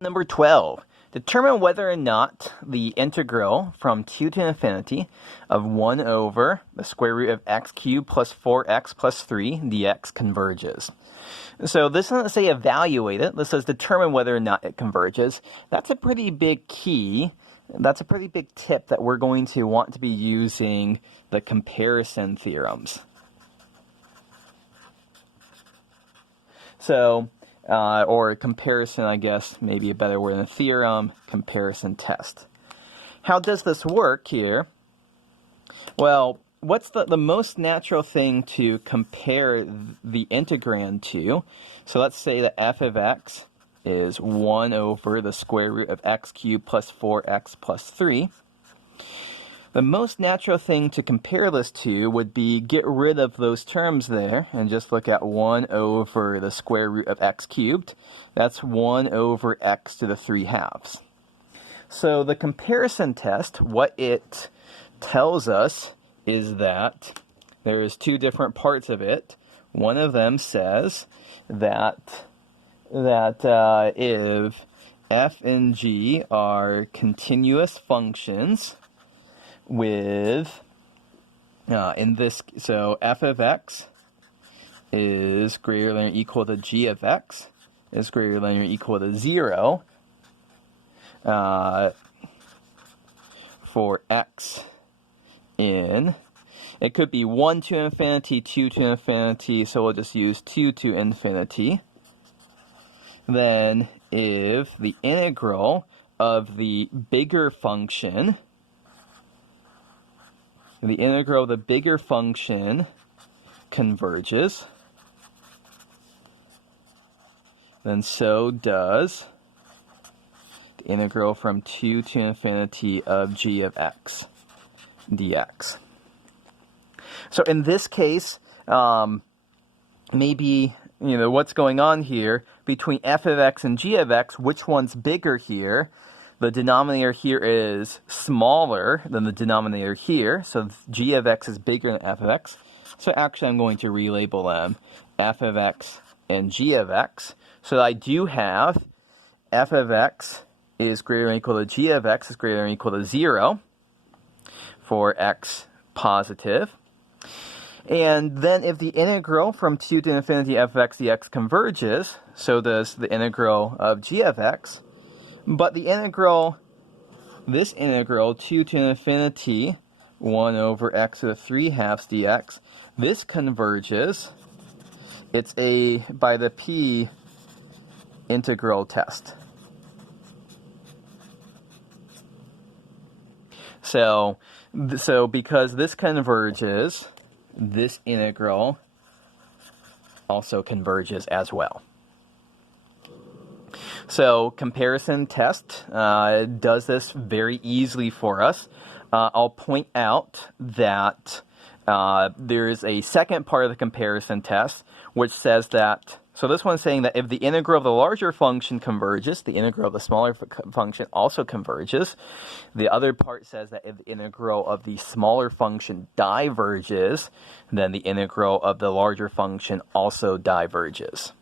Number 12. Determine whether or not the integral from 2 to infinity of 1 over the square root of x cubed plus 4x plus 3 dx converges. So this doesn't say evaluate it. This says determine whether or not it converges. That's a pretty big key. That's a pretty big tip that we're going to want to be using the comparison theorems. So, or comparison, I guess, maybe a better word than a theorem, comparison test. How does this work here? Well, what's the most natural thing to compare the integrand to? So let's say that f of x is 1 over the square root of x cubed plus 4x plus 3. The most natural thing to compare this to would be get rid of those terms there and just look at 1 over the square root of x cubed. That's 1 over x to the 3/2. So the comparison test, what it tells us is that there's two different parts of it. One of them says that if f and g are continuous functions with, so f of x is greater than or equal to g of x is greater than or equal to 0 for x in, it could be 1 to infinity, 2 to infinity, so we'll just use 2 to infinity. Then if the integral of the bigger function, converges, then so does the integral from 2 to infinity of g of x dx. So in this case, maybe, what's going on here between f of x and g of x, which one's bigger here? The denominator here is smaller than the denominator here, so g of x is bigger than f of x. So actually I'm going to relabel them f of x and g of x. So I do have f of x is greater than or equal to g of x is greater than or equal to 0 for x positive. And then if the integral from 2 to infinity f of x dx converges, so does the integral of g of x. But the integral, this integral, 2 to infinity, 1 over x to the 3/2 dx, this converges. It's by the p integral test. So because this converges, this integral also converges as well. So comparison test does this very easily for us. I'll point out that there is a second part of the comparison test which says that, so this one's saying that if the integral of the larger function converges, the integral of the smaller function also converges. The other part says that if the integral of the smaller function diverges, then the integral of the larger function also diverges.